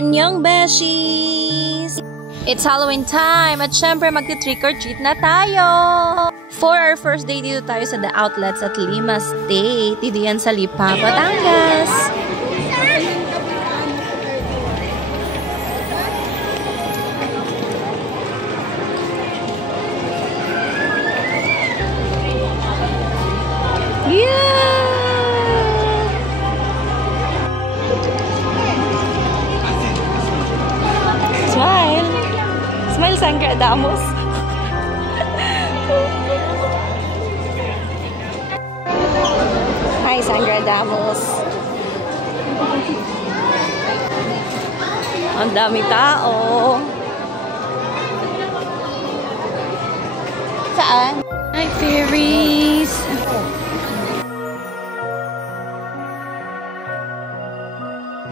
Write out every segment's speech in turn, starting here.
Anyong beshies! It's Halloween time at syempre magti-trick or treat na tayo! For our first day dito tayo sa The Outlets at Lima State. Dito yan sa Lipa, Batangas. Smile, Sangre Adamos. Hi, Sangre Adamos. Ang daming tao. Saan? Hi, fairies.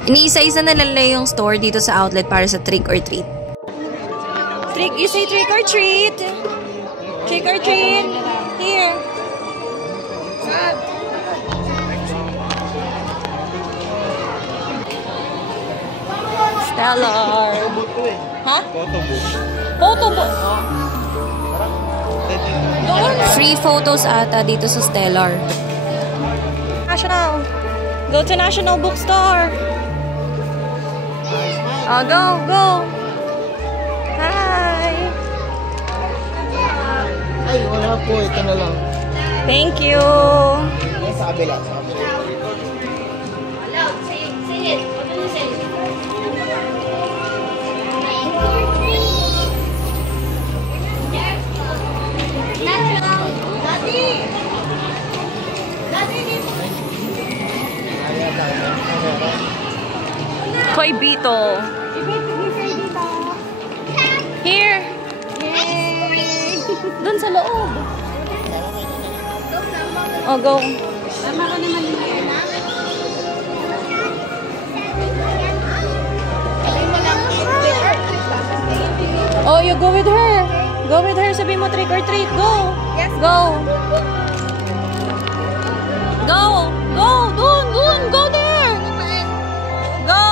Iniisa-isa na lalay yung store dito sa outlet para sa trick or treat. You say trick or treat. Trick or treat. Here. Stellar. Huh? Photo book. Free photos ata dito sa Stellar. National. Go to National Bookstore. Oh, go. Hi! Ay, wala po. Ito na lang. Thank you! Sa kabila. Hello, sing it. What do you say? Natural. Koy Bito. Here. Yay! Doon sa loob. Oh, go. Tama ka naman yun. Oh, you go with her. Go with her. Sabi mo trick or treat. Go. Yes. Go. Go. Go. Doon. Go there. Go.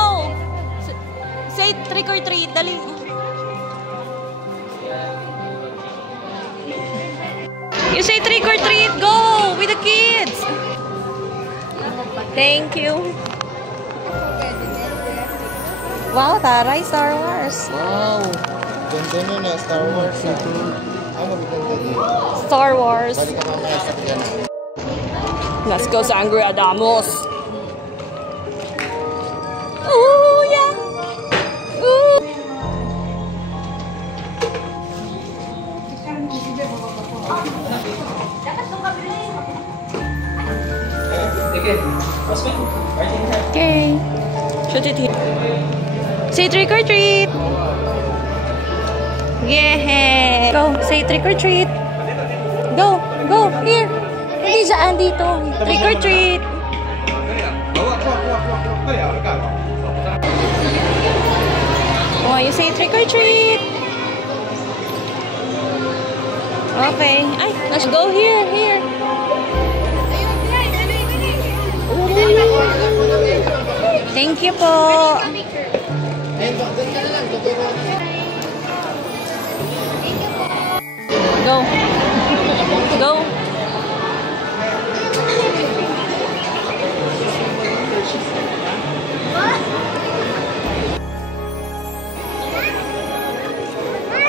Say trick or treat. Dali. You say trick or treat. Go with the kids. Thank you. Wow, taray, Star Wars. Wow. Ganda nyo na, Star Wars. Ano maganda dito? Star Wars. Balik ka mamaya sa kanya. Let's go, Sangre Adamos. Ooh, yeah. Ooh. Okay. Shoot it here. Say trick or treat. Yeah. Go. Say trick or treat. Go. Here. Hindi dyan dito. Trick or treat. Oh, you say trick or treat. Okay. Ay, let's go here. Thank you po. Go.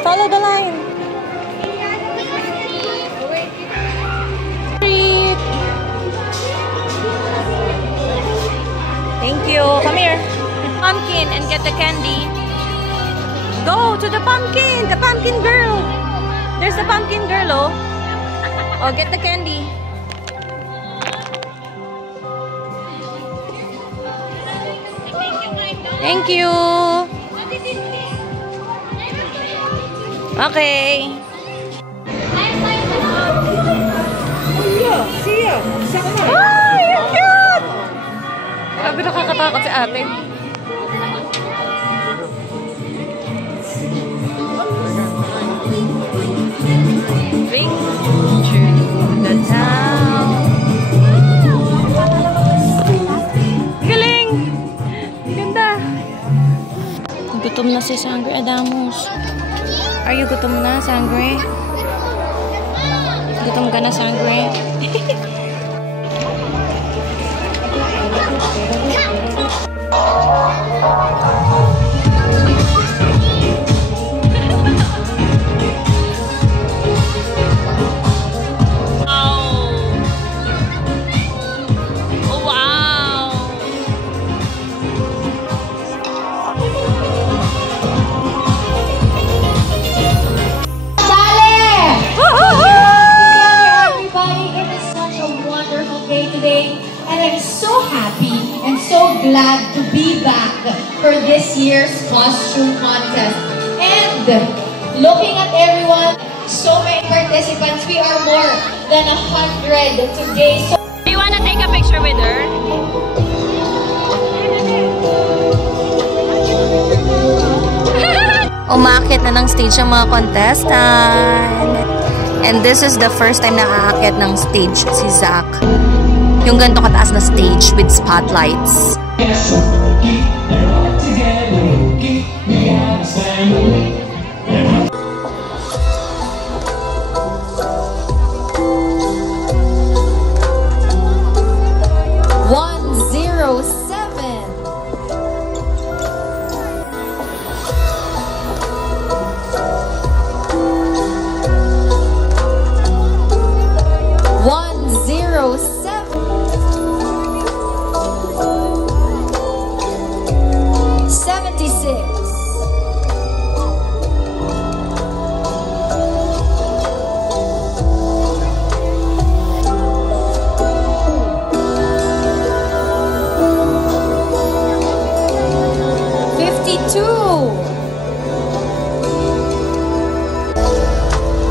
Follow the line. Thank you. Come here. Pumpkin and get the candy. Go to the pumpkin. The pumpkin girl. There's the pumpkin girl, oh. Oh, get the candy. Thank you. Okay. Ay, ang cute! Sabi nakakatakot si ate. Ring through the town. Galing! Ganda! na si Sangre Adamus. Are you gutom na, Sangre? Gutom ka na, Sangre? Glad to be back for this year's costume contest. And looking at everyone, so many participants, we are more than 100 today. So do you wanna take a picture with her? Umaakit na ng stage ang mga contestant. And this is the first time na aakit ng stage si Zach. Yung ganito kataas na stage with spotlights.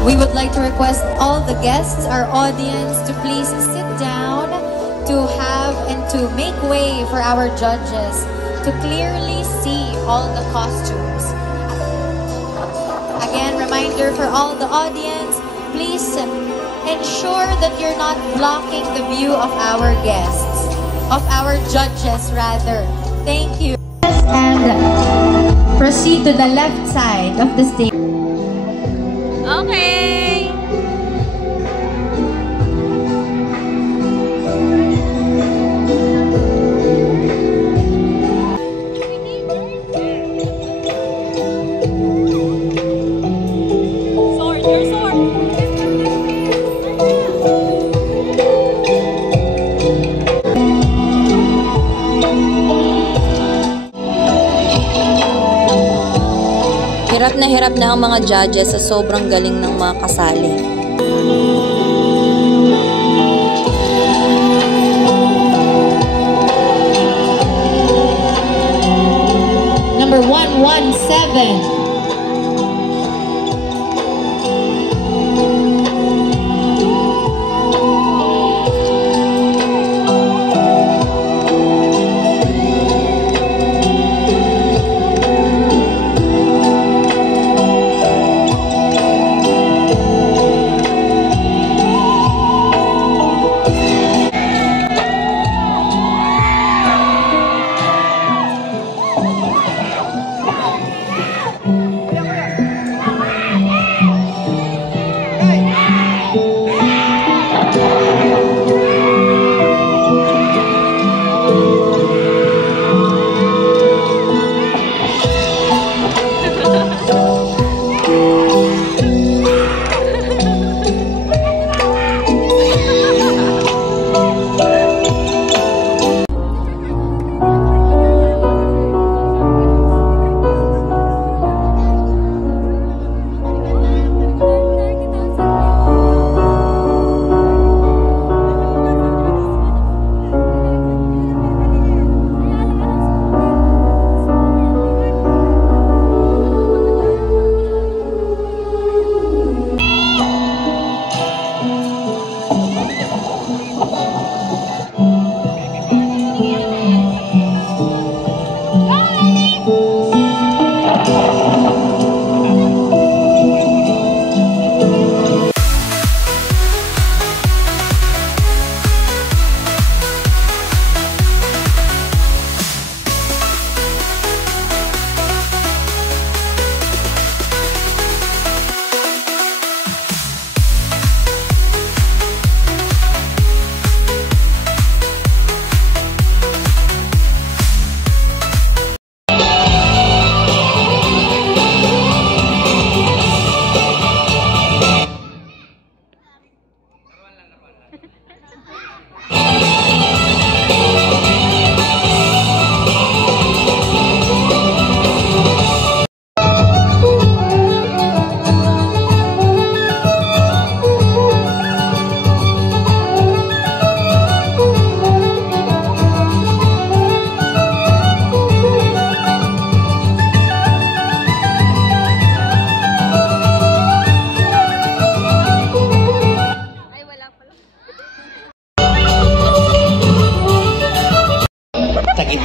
We would like to request all the guests, our audience, to please sit down to have and to make way for our judges to clearly see all the costumes. Again, reminder for all the audience, please ensure that you're not blocking the view of our guests, of our judges rather. Thank you. And proceed to the left side of the stage. Okay. Hirap na ang mga judges sa sobrang galing ng mga kasali. Number 117.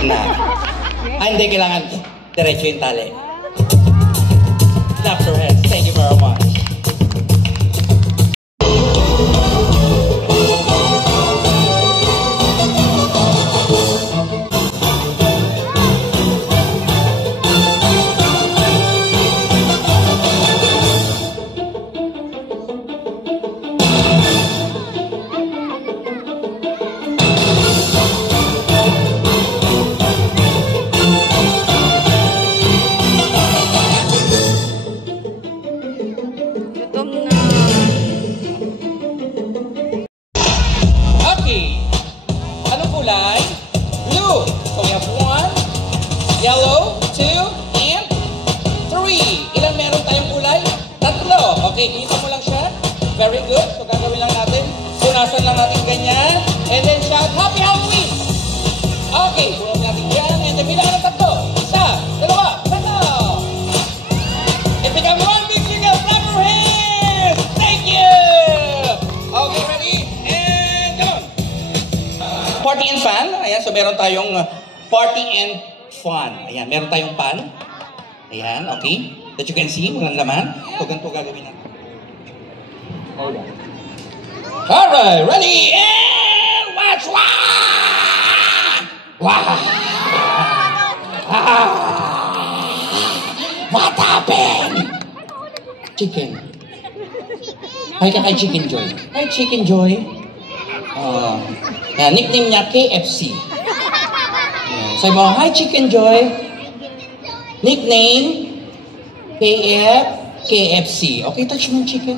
Na. Hindi, kailangan diretso yung tali. Clap your hands. Thank you very much. Yellow, 2, and 3. Ilan meron tayong kulay? 3. Okay, kita mo lang siya. Very good. So, gagawin lang natin. Punasan lang natin ganyan. And then shout, Happy Halloween! Okay, punasan natin yan. And then bilang ng 3. 1, 2, 3. It becomes one big single. Clap your hands! Thank you! Okay, ready? And come on! Party and fun. Ayan, so meron tayong party and fun. Ayan, meron tayong pan. Ayan, okay. That you can see, walang laman. So, ganito gagawin natin. Alright, ready, and watch! Wow! What happened? Chicken. Hi ka kay Chicken Joy. Hi, Chicken Joy. Nickname niya KFC. Sabi mo, hi Chicken Joy. Nickname, KFC. Okay, touch mo yung chicken.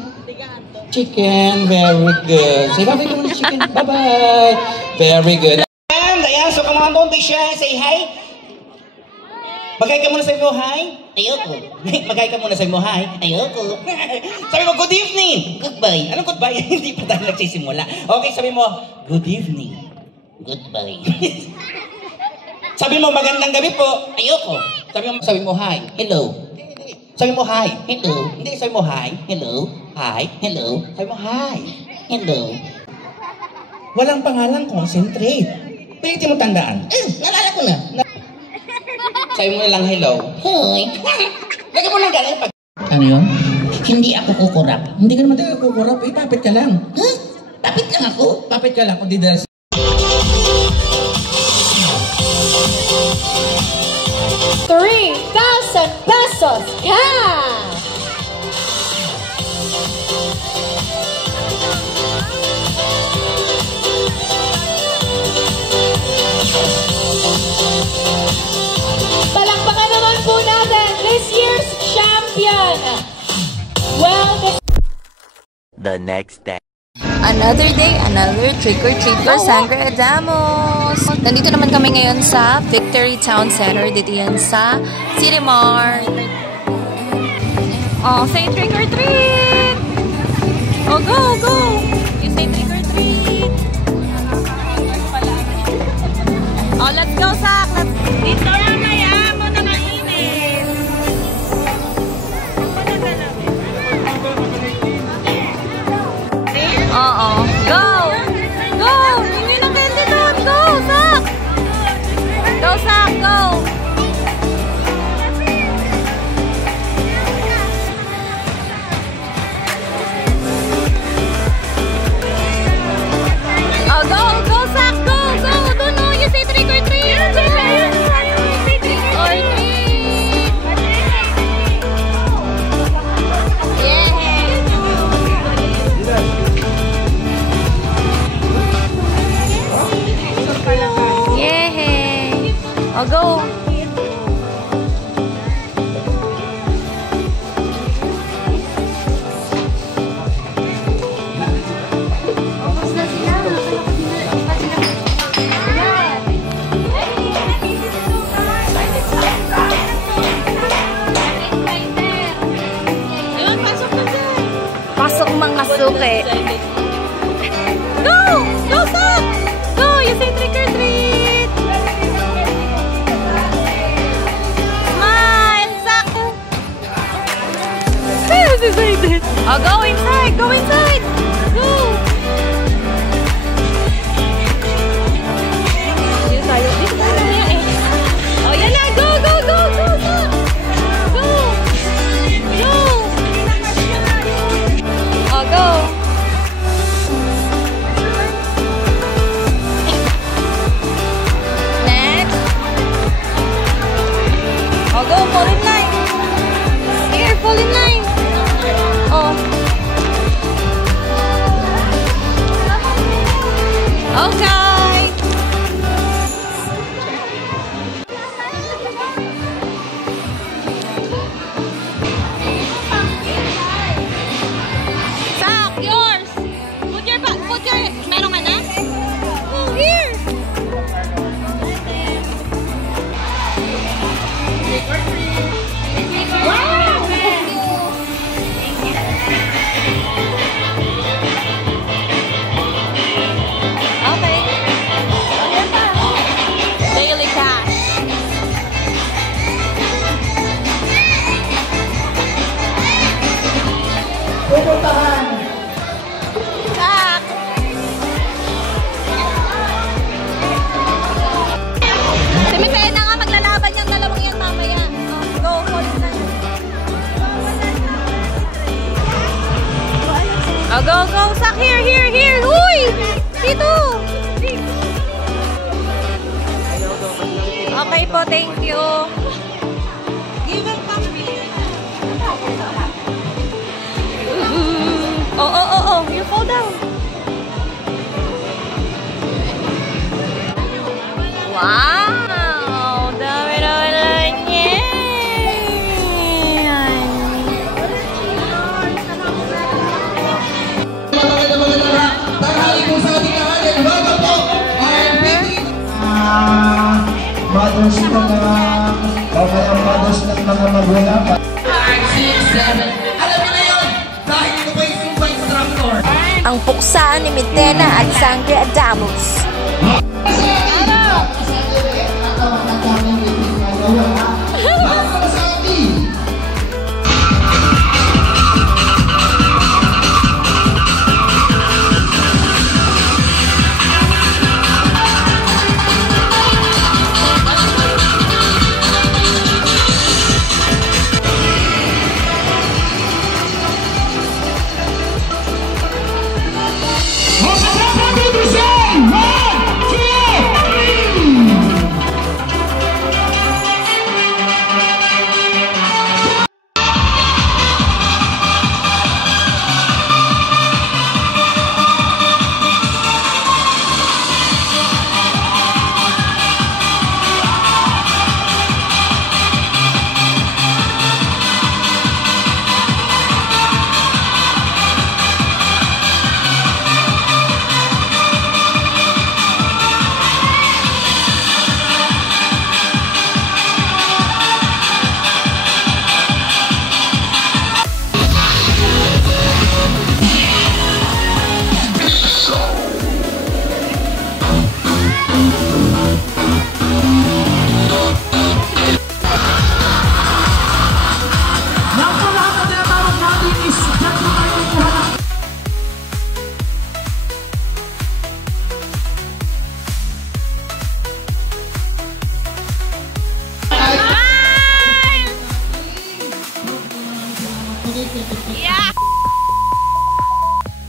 Chicken, very good. Say bye-bye ka muna chicken. Bye-bye. Very good. And ayan, so kung mga doon siya, say hi. Magay ka muna sa mo, hi. Ayoko. Magay ka muna sa mo, hi. Ayoko. Sabi mo, good evening. Goodbye. Anong goodbye? Hindi pa tayo nagsisimula. Okay, sabi mo, good evening. Goodbye. Sabi mo, magandang gabi po. Ayoko. Sabi mo, hi. Hello. Sabi mo, hi. Hello. Hindi, sabi mo, hi. Hello. Hi. Hello. Sabi mo, hi. Hello. Walang pangalan, concentrate. Pwede mo tandaan. Nalala ko na. Sabi mo na lang, hello. Hi. Lagyan mo lang galing pag... Ano yun? Hindi ako kukurap. Hindi ka naman tayo kukurap. Papit ka lang. Huh? Papit lang ako? Papit ka lang. Kung di dahil 3,000 pesos cash! Palakpakan naman po natin this year's champion! Well, the next day. Another day, another trick-or-treat for Sangre Adamos. Nandito naman kami ngayon sa Victory Town Center. Dito yan sa City Mart. Oh, say trick-or-treat! Oh, go, go! You say trick-or-treat! Oh, let's go, Sak! Dito na maya! Mo na mainit! Oo. Go! Go! Hindi na candy doon! Go, Sak! Go, Sak! Go! Oh, go! Go, Sak! Go! Go! Doon, no! You say trick or treat! Or treat! Yeah! Yay! I'll go. Pasok mga suki. Go! Go, Sak! Go! You say trick or treat! Here! Uy! Dito! Okay po, thank you. Oh, you fall down. Wow! Dami naman yan. Mothers ko na mothers ng mga magulang. 5, 6, 7. Alam niyo na yun! Dahil ito ba yung sumpay sa tractor? Ang puksa ni Mitena at Sangre Adamus.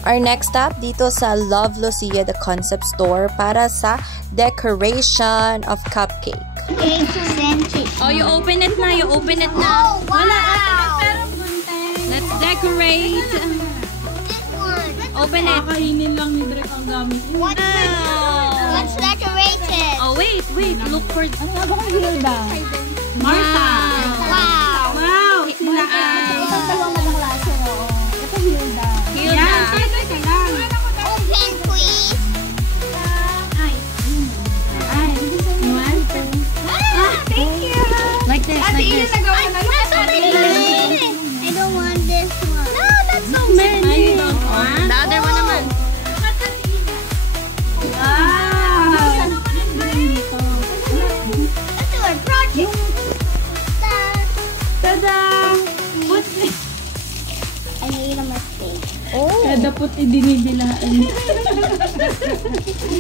Our next stop dito sa Love Lucia, the concept store para sa decoration of cupcake. Oh, you open it na. Oh, wow! Wala pero let's decorate. This one. Open it. Kakainin lang ni Drake ang gamit. What's decorated? Oh, wait. Look for... Ano nga ba kung Hilda? Martha. Wow! Wow! Sila Ito dalawang magandang klase, oo. Ito Hilda. Yan, teka lang. Open, please. Thank you. Like this. I don't want this one. No, that's so many. Ay, you don't want? The other one naman. Wow! Let's do a project. Tada! I made a mistake. Kada puti dinidilaan.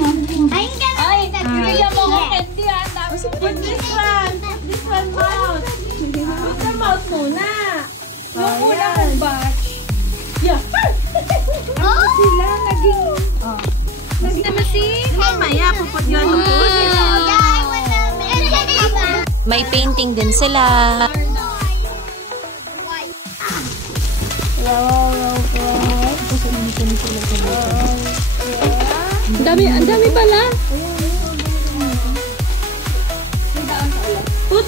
I'm gonna Kaya mo ko candy ah. Put this one. This one mouth. Put the mouth muna. Yung unang batch. Yeah. Oh! Sila naging... Mamaya, pupot yun ang puti. May painting din sila. Ang dami pala.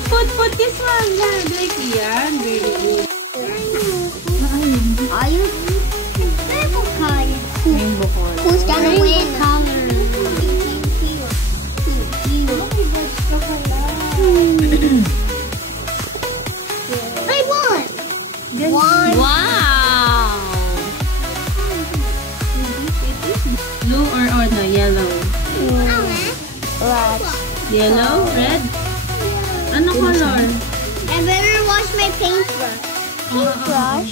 Put this one. Yeah, like yan. Very good. Rainbow color. Who's gonna win? I won. Wow! Blue or no? Yellow. Red. Yellow? Red? Ano color? I better wash my paintbrush. Paintbrush?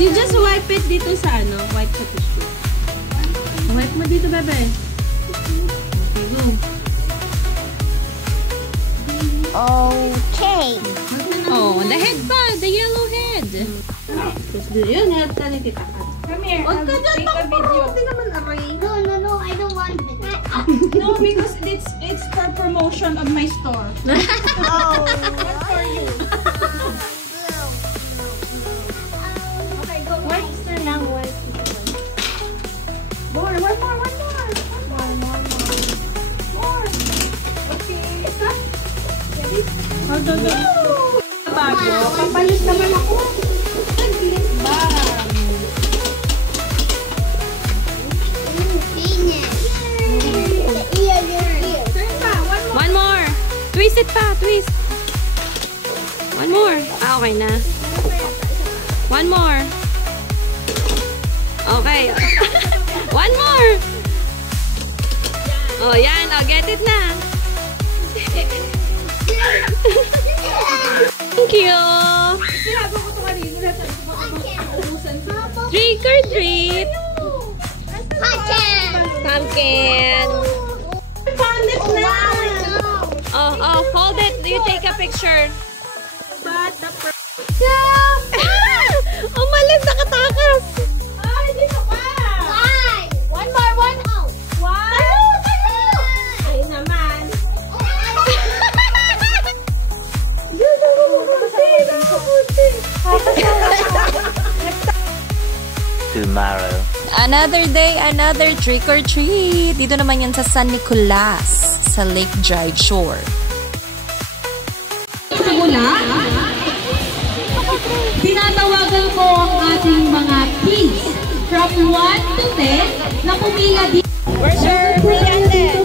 You just wipe it dito sa ano? Wipe sa tissue. Wipe mo dito, bebe. Okay, go. Okay. Oh, the head pa! The yellow head! Tapos yun, help ka ni Tita Kat. Come here. I'll take a video. No, I don't want it. No, because it's for promotion of my store. Oh. One for you. Okay, go. Oyster lang. More. Okay. Stop. Ready? Hold on. Bago. Papalit naman ako. Saglit ba? Turn pa. One more. Twist it pa. Twist. One more. Ah, okay na. One more. Okay. One more. Oh, yan. Oh, get it na. Thank you. Sinabi ko ito kanina. Trick or treat. Pumpkin. Palit na. Oh, hold it. You take a picture. But the Oh, malis. Nakatakas. Ay, dito pa. One more. One. Ay naman. Tomorrow. Another day, another trick or treat. Dito naman yan sa San Nicolas, sa Lake Drive Shore. Simula, tinatawagan ko ang ating mga kids from 1 to 10 na pumila dito. Where's your brillante?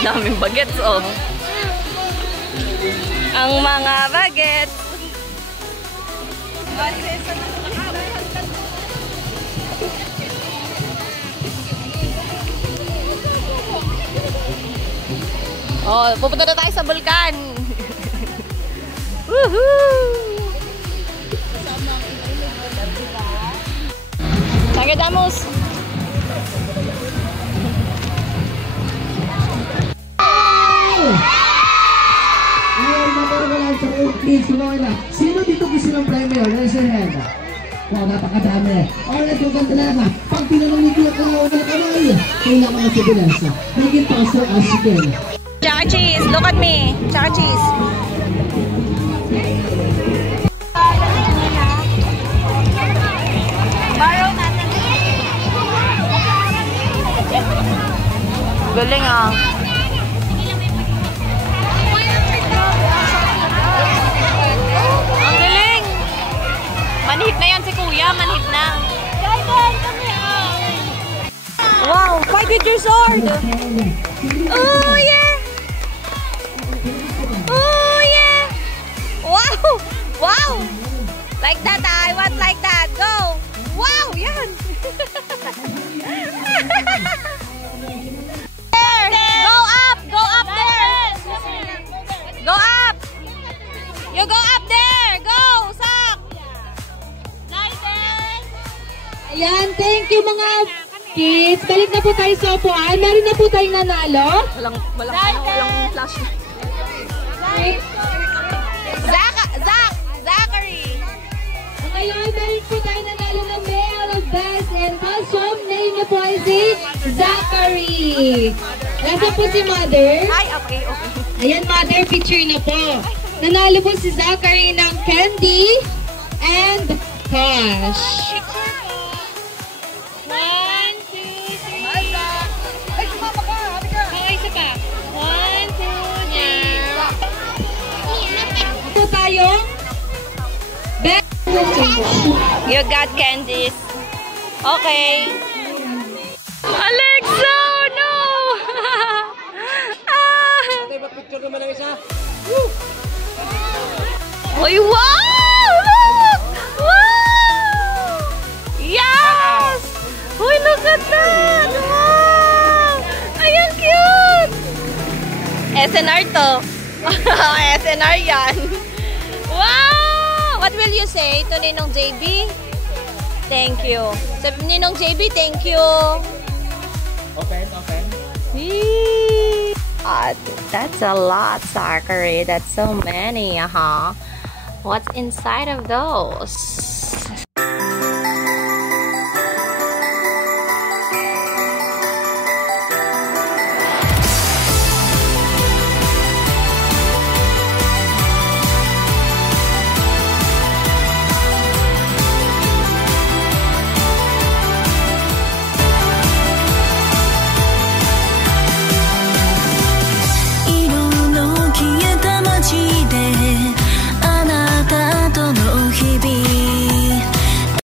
Daming bagets, oh. Ang mga bagets. Oh, pupunta na tayo sa bulkan. Woohoo! Tagadamus. Sino dito gusto ng premio? Raise your hand. Wow, napakadami. Alright, yung ganda na. Pag tinanong ni Kuya Kao na kamay, kailangan na sibilasa. Maging pastor as you can. Chaka cheese, look at me. Chaka cheese. Galing ah. Ang galing. Manhit na yan si Kuya, manhit na. Wow, fight with your sword. Oh yeah. Oh yeah. Wow. Wow. Like that, I want like that. Go. Wow, yan. Go up! Go up there! Go up! You go up there! Go! Sak! Ayan, thank you mga kids. Balik na po tayo sa upuan. Meron na po tayong nanalo. Walang flash. Zachary! Ngayon, meron po tayong nanalo ng Mayor of Best and Custom. Name niyo po ay si Zachary. Nasa po si Mother. Ay, okay. Ayan, Mother, picture na po. Nanalo po si Zachary ng candy and cash. 1, 2, 3. Ay, sumama ka. Okay, isa pa. 1, 2, 3. Po tayo. You got candies. Okay. Alexa, no! Picture naman ang isa. Uy, wow! Look! Wow! Yes! Uy, look at that! Wow! Ay, ang cute! SNR to. SNR yan. Wow! What will you say to Ninong JB? Thank you. Sabi Ninong JB, thank you. Open. Whee! That's a lot, Zachary. That's so many, What's inside of those?